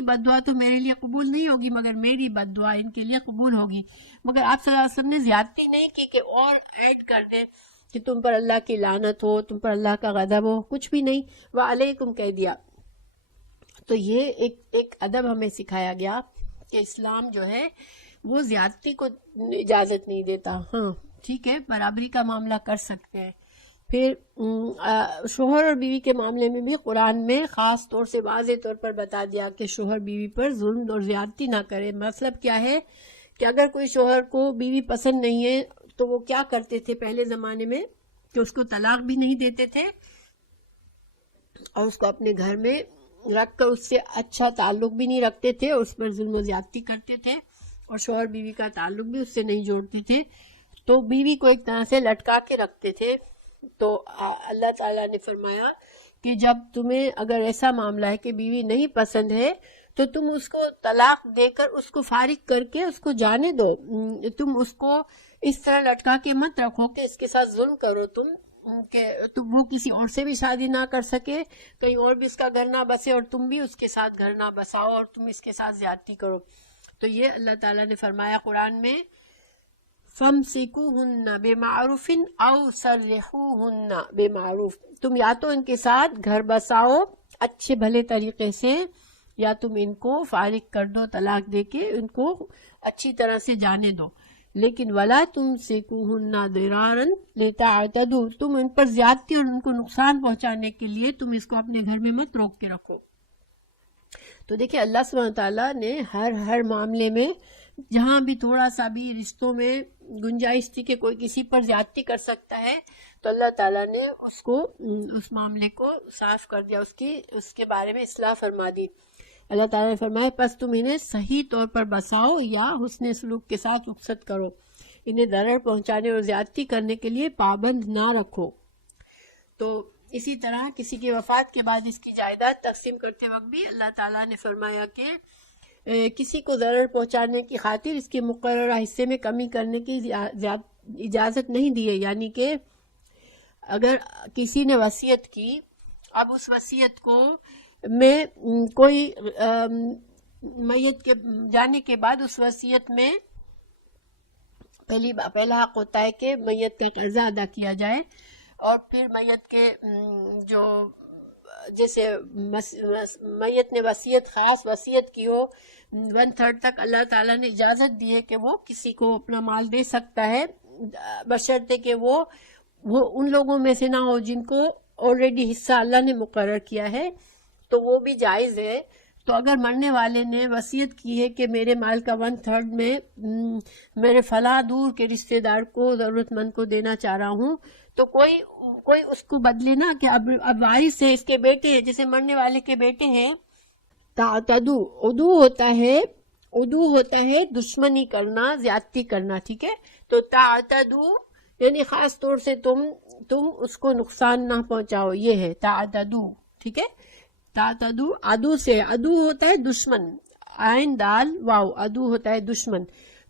بد دعا تو میرے لیے قبول نہیں ہوگی مگر میری بد دعا ان کے لیے قبول ہوگی. مگر آپ صلی اللہ علیہ وسلم نے زیادتی نہیں کی کہ اور ایڈ کر دیں کہ تم پر اللہ کی لعنت ہو، تم پر اللہ کا غضب ہو، کچھ بھی نہیں، وعلیکم کہہ دیا. تو یہ ایک ادب ہمیں سکھایا گیا کہ اسلام جو ہے وہ زیادتی کو اجازت نہیں دیتا. ہاں ٹھیک ہے، برابری کا معاملہ کر سکتے ہیں. پھر شوہر اور بیوی کے معاملے میں بھی قرآن میں خاص طور سے واضح طور پر بتا دیا کہ شوہر بیوی پر ظلم اور زیادتی نہ کرے. مطلب کیا ہے کہ اگر کوئی شوہر کو بیوی پسند نہیں ہے تو وہ کیا کرتے تھے پہلے زمانے میں کہ اس کو طلاق بھی نہیں دیتے تھے اور اس کو اپنے گھر میں رکھ کر اس سے اچھا تعلق بھی نہیں رکھتے تھے، اس پر ظلم و زیادتی کرتے تھے اور شوہر بیوی کا تعلق بھی اس سے نہیں جوڑتے تھے، تو بیوی کو ایک طرح سے لٹکا کے رکھتے تھے. تو اللہ تعالیٰ نے فرمایا کہ جب تمہیں اگر ایسا معاملہ ہے کہ بیوی نہیں پسند ہے تو تم اس کو طلاق دے کر اس کو فارغ کر کے اس کو جانے دو. تم اس کو اس طرح لٹکا کے مت رکھو کہ اس کے ساتھ ظلم کرو تم، کہ وہ کسی اور سے بھی شادی نہ کر سکے، کہیں اور بھی اس کا گھر نہ بسے اور تم بھی اس کے ساتھ گھر نہ بساؤ اور تم اس کے ساتھ زیادتی کرو. تو یہ اللہ تعالیٰ نے فرمایا قرآن میں فَامْسِكُوهُنَّ بِمَعْرُوفٍ أَوْ سَرِّحُوهُنَّ بِمَعْرُوفٍ، تم یا تو ان کے ساتھ گھر بساؤ اچھے بھلے طریقے سے یا تم ان کو فارغ کر دو طلاق دے کے، ان کو اچھی طرح سے جانے دو. لیکن وَلَا تُمْسِكُوهُنَّ ضِرَارًا لِتَعْتَدُوا، تم ان پر زیادتی اور ان کو نقصان پہنچانے کے لیے تم اس کو اپنے گھر میں مت روک کے رکھو. تو دیکھیں اللہ سبحانہ تعالیٰ نے ہر معاملے میں جہاں بھی تھوڑا سا بھی رشتوں میں گنجائش تھی کہ کوئی کسی پر زیادتی کر سکتا ہے تو اللہ تعالیٰ نے اس معاملے کو صاف کر دیا، اس کے بارے میں اصلاح فرما دی. اللہ تعالیٰ نے فرمایا پس تم انہیں صحیح طور پر بساؤ یا حسن سلوک کے ساتھ رخصت کرو، انہیں ضرر پہنچانے اور زیادتی کرنے کے لیے پابند نہ رکھو. تو اسی طرح کسی کی وفات کے بعد اس کی جائیداد تقسیم کرتے وقت بھی اللہ تعالیٰ نے فرمایا کہ کسی کو ضرر پہنچانے کی خاطر اس کے مقررہ حصے میں کمی کرنے کی اجازت نہیں دی ہے. یعنی کہ اگر کسی نے وصیت کی، اب اس وصیت کو میں کوئی میت کے جانے کے بعد اس وصیت میں پہلا حق ہوتا ہے کہ میت کا قرضہ ادا کیا جائے، اور پھر میت کے جو جیسے میت نے خاص وصیت کی ہو 1/3 تک اللہ تعالیٰ نے اجازت دی ہے کہ وہ کسی کو اپنا مال دے سکتا ہے، بشرطے کہ وہ ان لوگوں میں سے نہ ہو جن کو آلریڈی حصہ اللہ نے مقرر کیا ہے، تو وہ بھی جائز ہے۔ تو اگر مرنے والے نے وصیت کی ہے کہ میرے مال کا 1/3 میں میرے فلاں دور کے رشتہ دار کو، ضرورت مند کو دینا چاہ رہا ہوں، تو کوئی اس کو بدلے نا کہ اب وارث ہے، اس کے بیٹے ہیں، جیسے مرنے والے کے بیٹے ہیں، تعتدو عدو ہوتا ہے دشمنی کرنا، زیادتی کرنا، ٹھیک ہے؟ تو تعتدو یعنی خاص طور سے تم اس کو نقصان نہ پہنچاؤ، یہ ہے تعتدو، ٹھیک ہے؟ تعتدو عدو ہوتا ہے دشمن، عین دال واو، عدو ہوتا ہے دشمن،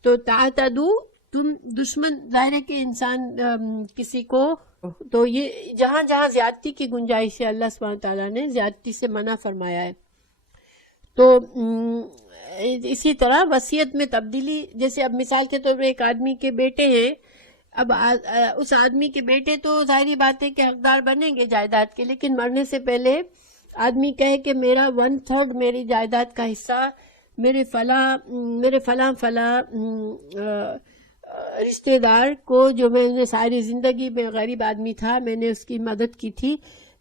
تو تعتدو تم دشمن، ظاہر ہے کہ انسان کسی کو، تو یہ جہاں جہاں زیادتی کی گنجائش ہے اللہ سبحانہ تعالیٰ نے زیادتی سے منع فرمایا ہے۔ تو اسی طرح وصیت میں تبدیلی، جیسے اب مثال کے طور پر ایک آدمی کے بیٹے ہیں، اب اس آدمی کے بیٹے تو ظاہری بات ہے کہ حقدار بنیں گے جائیداد کے، لیکن مرنے سے پہلے آدمی کہے کہ میرا 1/3 میری جائیداد کا حصہ میرے فلاں رشتہ دار کو، جو میں نے ساری زندگی میں غریب آدمی تھا، میں نے اس کی مدد کی تھی،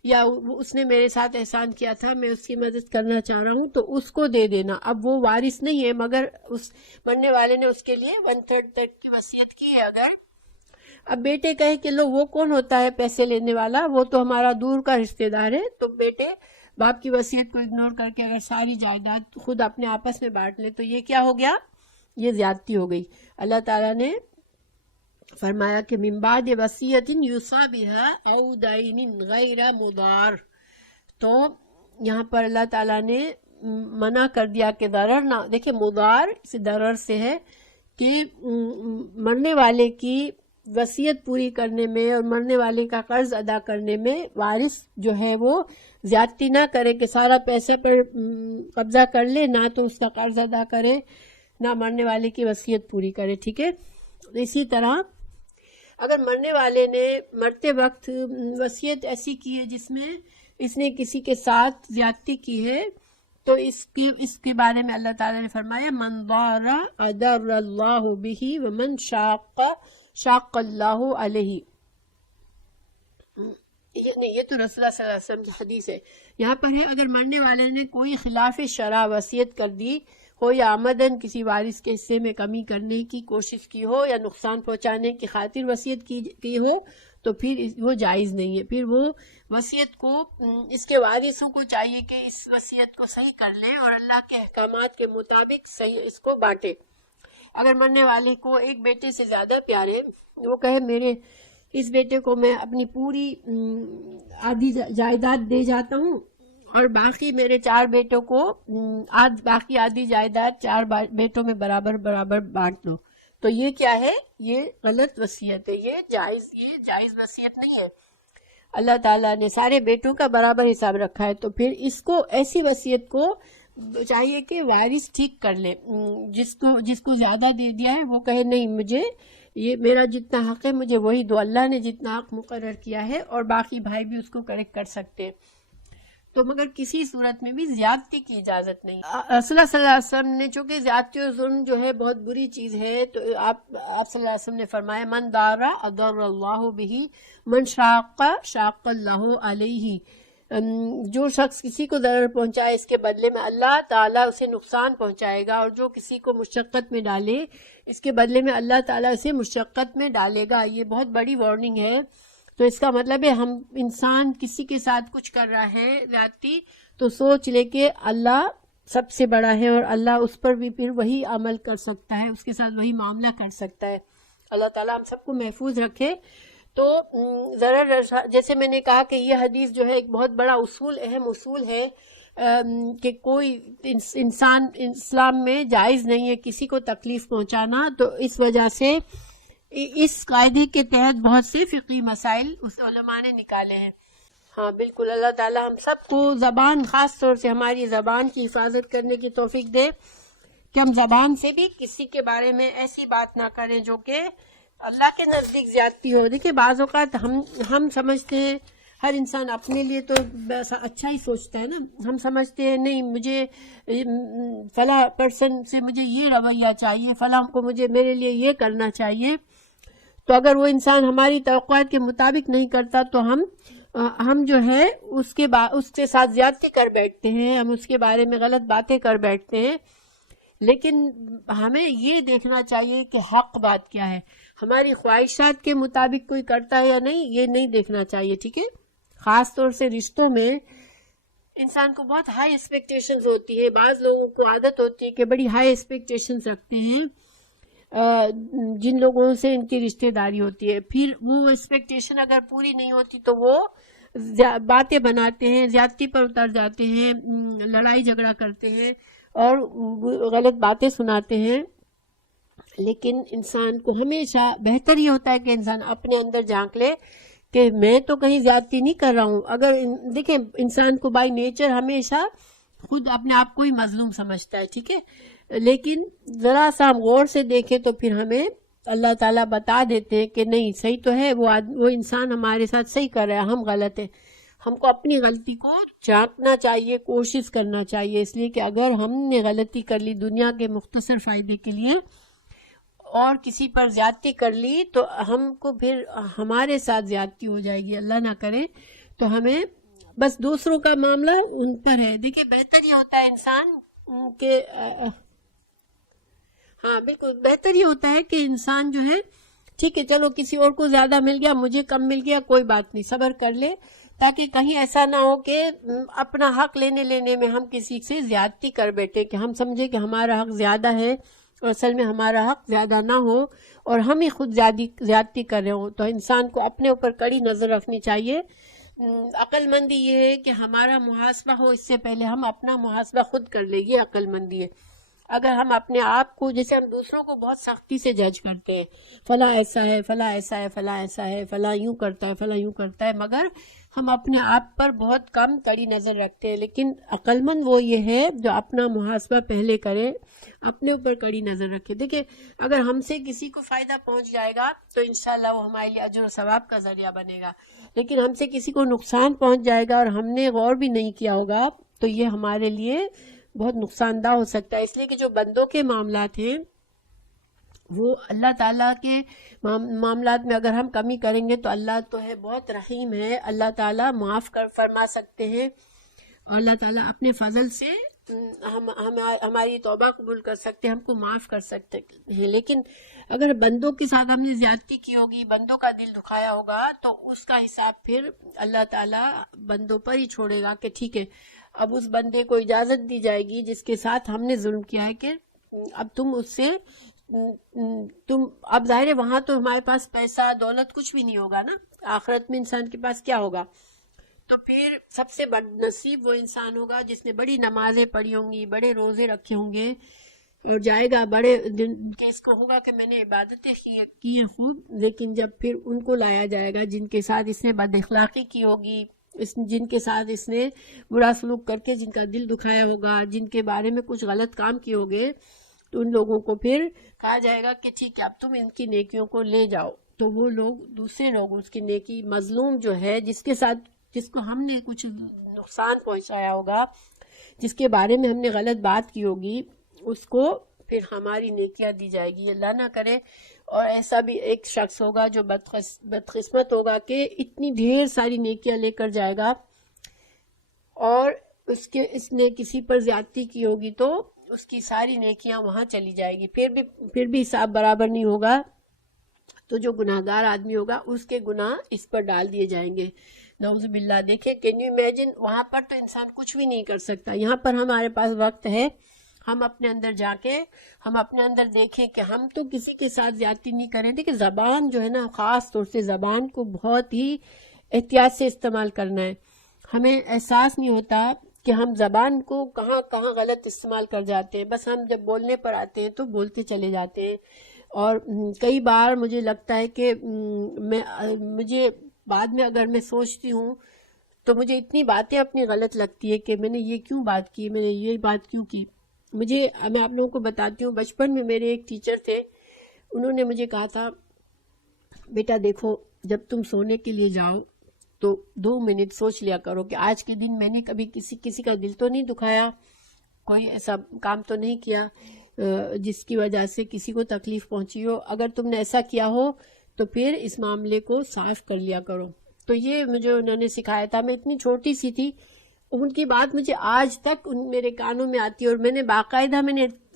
یا اس نے میرے ساتھ احسان کیا تھا، میں اس کی مدد کرنا چاہ رہا ہوں، تو اس کو دے دینا۔ اب وہ وارث نہیں ہے، مگر اس مرنے والے نے اس کے لیے 1/3 تک کی وصیت کی ہے۔ اگر اب بیٹے کہے کہ لو وہ کون ہوتا ہے پیسے لینے والا، وہ تو ہمارا دور کا رشتہ دار ہے، تو بیٹے باپ کی وصیت کو اگنور کر کے اگر ساری جائیداد خود اپنے آپس میں بانٹ لے، تو یہ کیا ہو گیا؟ یہ زیادتی ہو گئی۔ اللہ تعالیٰ نے فرمایا کہ من بعد وصیت یوصی بها او دین غیر مضار، تو یہاں پر اللہ تعالیٰ نے منع کر دیا کہ ضرر نہ، دیکھیں مضار سے ضرر سے ہے کہ مرنے والے کی وصیت پوری کرنے میں اور مرنے والے کا قرض ادا کرنے میں وارث جو ہے وہ زیادتی نہ کرے کہ سارا پیسے پر قبضہ کر لے، نہ تو اس کا قرض ادا کرے، نہ مرنے والے کی وصیت پوری کرے، ٹھیک ہے؟ اسی طرح اگر مرنے والے نے مرتے وقت وصیت ایسی کی ہے جس میں اس نے کسی کے ساتھ زیادتی کی ہے، تو اس کے بارے میں اللہ تعالیٰ نے فرمایا من ضار اضر اللہ بہ ومن شاق اللہ علیہ، یہ تو رسول اللہ صلی اللہ علیہ وسلم کی حدیث ہے۔ یہاں پر ہے اگر مرنے والے نے کوئی خلاف شرع وصیت کر دی ہو، یا آمدن کسی وارث کے حصے میں کمی کرنے کی کوشش کی ہو، یا نقصان پہنچانے کی خاطر وصیت کی ہو، تو پھر وہ جائز نہیں ہے۔ پھر وہ وصیت کو، اس کے وارثوں کو چاہیے کہ اس وصیت کو صحیح کر لیں اور اللہ کے احکامات کے مطابق صحیح اس کو بانٹے۔ اگر مرنے والے کو ایک بیٹے سے زیادہ پیار ہے، وہ کہے میرے اس بیٹے کو میں اپنی پوری آدھی جائیداد دے جاتا ہوں، اور باقی میرے 4 بیٹوں کو باقی آدھی جائیداد 4 بیٹوں میں برابر بانٹ دو، تو یہ کیا ہے؟ یہ غلط وصیت ہے، یہ جائز وصیت نہیں ہے۔ اللہ تعالیٰ نے سارے بیٹوں کا برابر حساب رکھا ہے، تو پھر اس کو، ایسی وصیت کو چاہیے کہ وارث ٹھیک کر لے۔ جس کو زیادہ دے دیا ہے وہ کہے نہیں، مجھے یہ میرا جتنا حق ہے مجھے وہی دو، اللہ نے جتنا حق مقرر کیا ہے، اور باقی بھائی بھی اس کو کریکٹ کر سکتے ہیں۔ تو مگر کسی صورت میں بھی زیادتی کی اجازت نہیں۔ رسول اللہ صلی اللہ علیہ وسلم نے، چونکہ زیادتی اور ظلم جو ہے بہت بری چیز ہے، تو آپ صلی اللہ علیہ وسلم نے فرمایا من ضار اضر اللہ بہ من شاق اللہ علیہ، جو شخص کسی کو ضرر پہنچائے اس کے بدلے میں اللہ تعالیٰ اسے نقصان پہنچائے گا، اور جو کسی کو مشقت میں ڈالے اس کے بدلے میں اللہ تعالیٰ اسے مشقت میں ڈالے گا۔ یہ بہت بڑی وارننگ ہے۔ تو اس کا مطلب ہے ہم انسان کسی کے ساتھ کچھ کر رہا ہے زیادتی، تو سوچ لے کہ اللہ سب سے بڑا ہے، اور اللہ اس پر بھی پھر وہی عمل کر سکتا ہے، اس کے ساتھ وہی معاملہ کر سکتا ہے۔ اللہ تعالیٰ ہم سب کو محفوظ رکھے۔ تو ضرر، جیسے میں نے کہا کہ یہ حدیث جو ہے ایک بہت بڑا اہم اصول ہے کہ کوئی انسان اسلام میں جائز نہیں ہے کسی کو تکلیف پہنچانا، تو اس وجہ سے اس قاعدے کے تحت بہت سے فقہی مسائل اس علماء نے نکالے ہیں۔ ہاں بالکل، اللہ تعالیٰ ہم سب کو زبان، خاص طور سے ہماری زبان کی حفاظت کرنے کی توفیق دے کہ ہم زبان سے بھی کسی کے بارے میں ایسی بات نہ کریں جو کہ اللہ کے نزدیک زیادتی ہو. دیکھیں بعض اوقات ہم سمجھتے ہیں ہر انسان اپنے لیے تو اچھا ہی سوچتا ہے نا. ہم سمجھتے ہیں نہیں مجھے فلاں پرسن سے مجھے یہ رویہ چاہیے، فلاں کو میرے لیے یہ کرنا چاہیے. تو اگر وہ انسان ہماری توقعات کے مطابق نہیں کرتا تو ہم جو ہے اس کے ساتھ زیادتی کر بیٹھتے ہیں، ہم اس کے بارے میں غلط باتیں کر بیٹھتے ہیں. لیکن ہمیں یہ دیکھنا چاہیے کہ حق بات کیا ہے، ہماری خواہشات کے مطابق کوئی کرتا ہے یا نہیں، یہ نہیں دیکھنا چاہیے. ٹھیک ہے، خاص طور سے رشتوں میں انسان کو بہت ہائی ایکسپیکٹیشنز ہوتی ہے. بعض لوگوں کو عادت ہوتی ہے کہ بڑی ہائی ایکسپیکٹیشنز رکھتے ہیں جن لوگوں سے ان کی رشتہ داری ہوتی ہے. پھر وہ ایکسپیکٹیشن اگر پوری نہیں ہوتی تو وہ باتیں بناتے ہیں، زیادتی پر اتر جاتے ہیں، لڑائی جھگڑا کرتے ہیں اور غلط باتیں سناتے ہیں. لیکن انسان کو ہمیشہ بہتر یہ ہوتا ہے کہ انسان اپنے اندر جھانک لے کہ میں تو کہیں زیادتی نہیں کر رہا ہوں. اگر دیکھیں انسان کو بائی نیچر ہمیشہ خود اپنے آپ کو ہی مظلوم سمجھتا ہے. ٹھیک ہے، لیکن ذرا سا ہم غور سے دیکھیں تو پھر ہمیں اللہ تعالیٰ بتا دیتے ہیں کہ نہیں صحیح تو ہے، وہ انسان ہمارے ساتھ صحیح کر رہا ہے، ہم غلط ہیں. ہم کو اپنی غلطی کو جانچنا چاہیے، کوشش کرنا چاہیے، اس لیے کہ اگر ہم نے غلطی کر لی دنیا کے مختصر فائدے کے لیے اور کسی پر زیادتی کر لی تو ہم کو پھر ہمارے ساتھ زیادتی ہو جائے گی، اللہ نہ کرے. تو ہمیں بس دوسروں کا معاملہ ان پر ہے. دیکھیں بہتر یہ ہوتا ہے انسان کہ ہاں بالکل بہتر یہ ہوتا ہے کہ انسان جو ہے ٹھیک ہے چلو کسی اور کو زیادہ مل گیا، مجھے کم مل گیا، کوئی بات نہیں، صبر کر لے تاکہ کہیں ایسا نہ ہو کہ اپنا حق لینے میں ہم کسی سے زیادتی کر بیٹھے، کہ ہم سمجھے کہ ہمارا حق زیادہ ہے اور اصل میں ہمارا حق زیادہ نہ ہو اور ہم ہی خود زیادتی کر رہے ہوں. تو انسان کو اپنے اوپر کڑی نظر رکھنی چاہیے. عقل مندی یہ ہے کہ ہمارا محاسبہ ہو اس سے پہلے ہم اپنا محاسبہ خود کر لیں، یہ عقل مندی ہے. اگر ہم اپنے آپ کو، جیسے ہم دوسروں کو بہت سختی سے جج کرتے ہیں، فلاں ایسا ہے، فلاں ایسا ہے، فلاں ایسا ہے، فلاں یوں کرتا ہے، فلاں یوں کرتا ہے، مگر ہم اپنے آپ پر بہت کم کڑی نظر رکھتے ہیں. لیکن عقل مند وہ یہ ہے جو اپنا محاسبہ پہلے کرے، اپنے اوپر کڑی نظر رکھے. دیکھیں اگر ہم سے کسی کو فائدہ پہنچ جائے گا تو انشاءاللہ وہ ہمارے لیے اجر و ثواب کا ذریعہ بنے گا. لیکن ہم سے کسی کو نقصان پہنچ جائے گا اور ہم نے غور بھی نہیں کیا ہوگا تو یہ ہمارے لیے بہت نقصان دہ ہو سکتا ہے. اس لیے کہ جو بندوں کے معاملات ہیں وہ اللہ تعالیٰ کے معاملات میں اگر ہم کمی کریں گے تو اللہ تو ہے بہت رحیم ہے، اللہ تعالیٰ معاف فرما سکتے ہیں اور اللہ تعالیٰ اپنے فضل سے ہماری توبہ قبول کر سکتے ہیں، ہم کو معاف کر سکتے ہیں. لیکن اگر بندوں کے ساتھ ہم نے زیادتی کی ہوگی، بندوں کا دل دکھایا ہوگا تو اس کا حساب پھر اللہ تعالیٰ بندوں پر ہی چھوڑے گا کہ ٹھیک ہے اب اس بندے کو اجازت دی جائے گی جس کے ساتھ ہم نے ظلم کیا ہے کہ اب تم اس سے اب ظاہر ہے وہاں تو ہمارے پاس پیسہ دولت کچھ بھی نہیں ہوگا نا، آخرت میں انسان کے پاس کیا ہوگا. تو پھر سب سے بد نصیب وہ انسان ہوگا جس نے بڑی نمازیں پڑھی ہوں گی، بڑے روزے رکھے ہوں گے اور جائے گا بڑے دن کہ اس کو ہوگا کہ میں نے عبادتیں کی ہیں خوب، لیکن جب پھر ان کو لایا جائے گا جن کے ساتھ اس نے بد اخلاقی کی ہوگی، جن کے ساتھ اس نے برا سلوک کر کے جن کا دل دکھایا ہوگا، جن کے بارے میں کچھ غلط کام کیے ہوگے، تو ان لوگوں کو پھر کہا جائے گا کہ ٹھیک ہے اب تم ان کی نیکیوں کو لے جاؤ. تو وہ لوگ دوسرے لوگ اس کی نیکی، مظلوم جو ہے جس کو ہم نے کچھ نقصان پہنچایا ہوگا، جس کے بارے میں ہم نے غلط بات کی ہوگی، اس کو پھر ہماری نیکیاں دی جائے گی، اللہ نہ کرے. اور ایسا بھی ایک شخص ہوگا جو بدقسمت ہوگا کہ اتنی ڈھیر ساری نیکیاں لے کر جائے گا اور اس نے کسی پر زیادتی کی ہوگی تو اس کی ساری نیکیاں وہاں چلی جائے گی، پھر بھی حساب برابر نہیں ہوگا. تو جو گناہگار آدمی ہوگا اس کے گناہ اس پر ڈال دیے جائیں گے، نعوذ باللہ. دیکھیں کین یو امیجن، وہاں پر تو انسان کچھ بھی نہیں کر سکتا. یہاں پر ہمارے پاس وقت ہے، ہم اپنے اندر جا کے ہم اپنے اندر دیکھیں کہ ہم تو کسی کے ساتھ زیادتی نہیں کریں. دیکھیں زبان جو ہے نا، خاص طور سے زبان کو بہت ہی احتیاط سے استعمال کرنا ہے. ہمیں احساس نہیں ہوتا کہ ہم زبان کو کہاں کہاں غلط استعمال کر جاتے ہیں. بس ہم جب بولنے پر آتے ہیں تو بولتے چلے جاتے ہیں. اور کئی بار مجھے لگتا ہے کہ مجھے بعد میں اگر میں سوچتی ہوں تو مجھے اتنی باتیں اپنی غلط لگتی ہے کہ میں نے یہ کیوں بات کی، میں نے یہ بات کیوں کی. میں آپ لوگوں کو بتاتی ہوں، بچپن میں میرے ایک ٹیچر تھے، انہوں نے مجھے کہا تھا بیٹا دیکھو جب تم سونے کے لیے جاؤ تو 2 منٹ سوچ لیا کرو کہ آج کے دن میں نے کبھی کسی کا دل تو نہیں دکھایا، کوئی ایسا کام تو نہیں کیا جس کی وجہ سے کسی کو تکلیف پہنچی ہو. اگر تم نے ایسا کیا ہو تو پھر اس معاملے کو صاف کر لیا کرو. تو یہ مجھے انہوں نے سکھایا تھا. میں اتنی چھوٹی سی تھی، ان کی بات مجھے آج تک میرے کانوں میں آتی ہے، اور میں نے باقاعدہ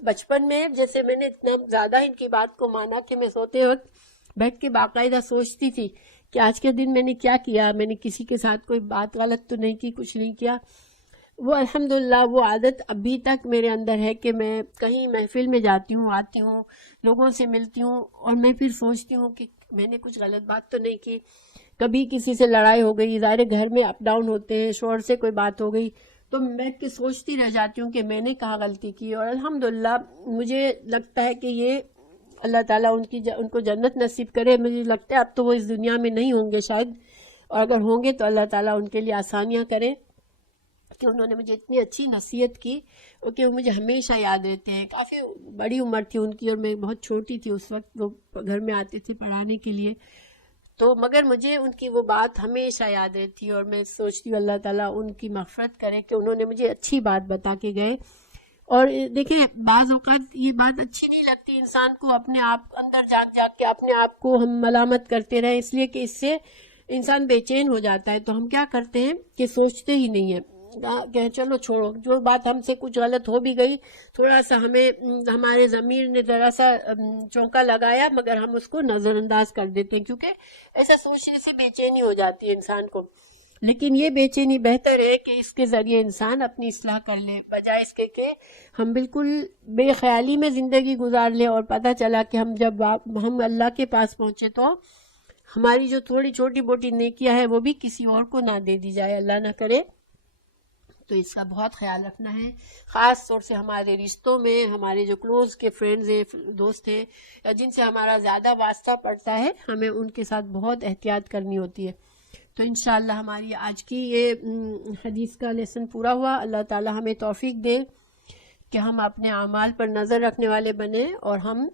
بچپن میں جیسے میں نے اتنا زیادہ ان کی بات کو مانا کہ میں سوتے وقت بیٹھ کے باقاعدہ سوچتی تھی کہ آج کے دن میں نے کیا کیا، میں نے کسی کے ساتھ کوئی بات غلط تو نہیں کی، کچھ نہیں کیا. وہ الحمدللہ وہ عادت ابھی تک میرے اندر ہے کہ میں کہیں محفل میں جاتی ہوں، آتی ہوں، لوگوں سے ملتی ہوں، اور میں پھر سوچتی ہوں کہ میں نے کچھ غلط بات تو نہیں کی. کبھی کسی سے لڑائی ہو گئی، ظاہر گھر میں اپ ڈاؤن ہوتے ہیں، شوہر سے کوئی بات ہو گئی تو میں بیٹھ کے سوچتی رہ جاتی ہوں کہ میں نے کہاں غلطی کی. اور الحمدللہ مجھے لگتا ہے کہ یہ اللہ تعالیٰ ان کو جنت نصیب کرے. مجھے لگتا ہے اب تو وہ اس دنیا میں نہیں ہوں گے شاید، اور اگر ہوں گے تو اللہ تعالیٰ ان کے لیے آسانیاں کرے کہ انہوں نے مجھے اتنی اچھی نصیحت کی کہ وہ مجھے ہمیشہ یاد رہتے ہیں. کافی بڑی عمر تھی ان کی اور میں بہت چھوٹی تھی اس وقت. وہ گھر میں آتے تھے پڑھانے کے لیے، تو مگر مجھے ان کی وہ بات ہمیشہ یاد رہتی ہے، اور میں سوچتی ہوں اللہ تعالیٰ ان کی مغفرت کرے کہ انہوں نے مجھے اچھی بات بتا کے گئے. اور دیکھیں بعض اوقات یہ بات اچھی نہیں لگتی انسان کو، اپنے آپ اندر جا کے اپنے آپ کو ہم ملامت کرتے رہیں، اس لیے کہ اس سے انسان بے چین ہو جاتا ہے. تو ہم کیا کرتے ہیں کہ سوچتے ہی نہیں ہیں کہ چلو چھوڑو، جو بات ہم سے کچھ غلط ہو بھی گئی، تھوڑا سا ہمارے ضمیر نے ذرا سا چونکا لگایا، مگر ہم اس کو نظر انداز کر دیتے ہیں، کیونکہ ایسا سوچنے سے بے چینی ہو جاتی ہے انسان کو. لیکن یہ بے چینی بہتر ہے کہ اس کے ذریعے انسان اپنی اصلاح کر لے، بجائے اس کے کہ ہم بالکل بے خیالی میں زندگی گزار لیں اور پتہ چلا کہ جب ہم اللہ کے پاس پہنچے تو ہماری جو تھوڑی چھوٹی موٹی نیکیاں ہے وہ بھی کسی اور کو نہ دے دی جائے، اللہ نہ کرے. تو اس کا بہت خیال رکھنا ہے، خاص طور سے ہمارے رشتوں میں، ہمارے جو کلوز کے فرینڈز ہیں، دوست ہیں، یا جن سے ہمارا زیادہ واسطہ پڑتا ہے، ہمیں ان کے ساتھ بہت احتیاط کرنی ہوتی ہے. تو انشاءاللہ ہماری آج کی یہ حدیث کا لیسن پورا ہوا. اللہ تعالی ہمیں توفیق دے کہ ہم اپنے اعمال پر نظر رکھنے والے بنیں، اور ہم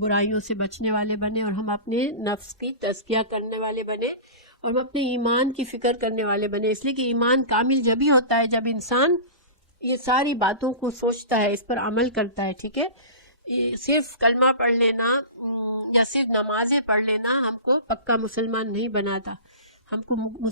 برائیوں سے بچنے والے بنیں، اور ہم اپنے نفس کی تزکیہ کرنے والے بنیں، اور ہم اپنے ایمان کی فکر کرنے والے بنے. اس لیے کہ ایمان کامل جب ہی ہوتا ہے جب انسان یہ ساری باتوں کو سوچتا ہے، اس پر عمل کرتا ہے. ٹھیک ہے، صرف کلمہ پڑھ لینا یا صرف نمازیں پڑھ لینا ہم کو پکا مسلمان نہیں بناتا. ہم کو